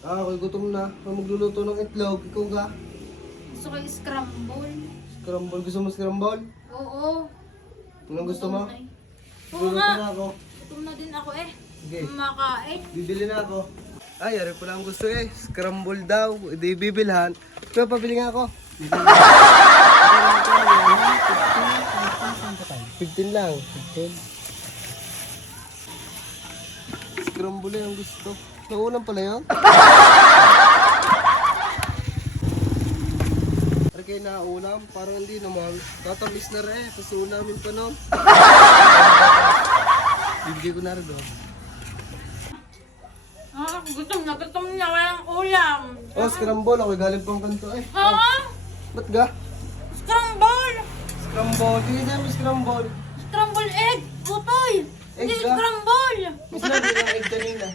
Ako'y gutom na. Ako magluluto ng itlog. Ikaw ga? Gusto ko yung scramble. Scramble. Gusto mo scramble? Oo. Anong gusto mo? Oo Luluto nga. na ako. Gutom na din ako eh. Sige. Kumakain. Bibili na ako. Ay, ari pala ang gusto eh. Scramble daw. Hindi bibilhan. Pero pabili nga ako. 15 lang. 15. Scramble eh ang gusto. Naulam pala yun. Ari kayo naulam. Parang hindi naman. Tatamis na rin. Tapos ulamin pa nun. Bibigay ko na rin doon. Gutom na. Walang ulam. Oh, scramble. Ako'y galing pang kanto eh. Ha? Ba't ga? Scramble! Scramble. Hindi na mo scramble. Scramble egg! Utoy! Hindi Egg ka? scramble! Mas nabi ng egg kanina.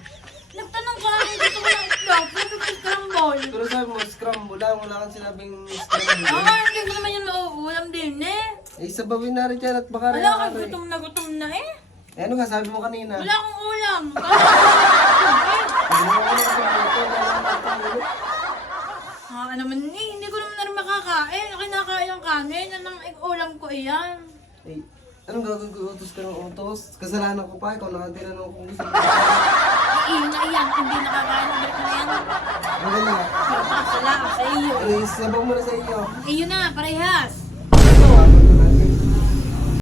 Nagtanong ka akin gusto ko ng itlog. Sabi ko scramble. Pero sabi mo, scramble lang. Wala kang sinabing scramble. Hindi ko naman yung mauulam din eh. Eh, sabawin na rin dyan at baka rin Wala ka, nakakari. gutom na eh. Eh, ano nga sabi mo kanina? Wala akong ulam. Hindi mo ako nagsasabi. Naman eh, hindi ko naman na rin makakain. Kinakain ang kanin. Anong ulam ko iyan? Eh, anong gagawin ko? Utos ka ng utos? Kasalanan ko pa. Ikaw nakatinanong kung gusto mo. Iyon na iyan. Hindi nakakain. Balik na yan. Ang ganda nga. Kasala sa iyo. Ano, sabaw mo na sa iyo. Iyon na, parehas.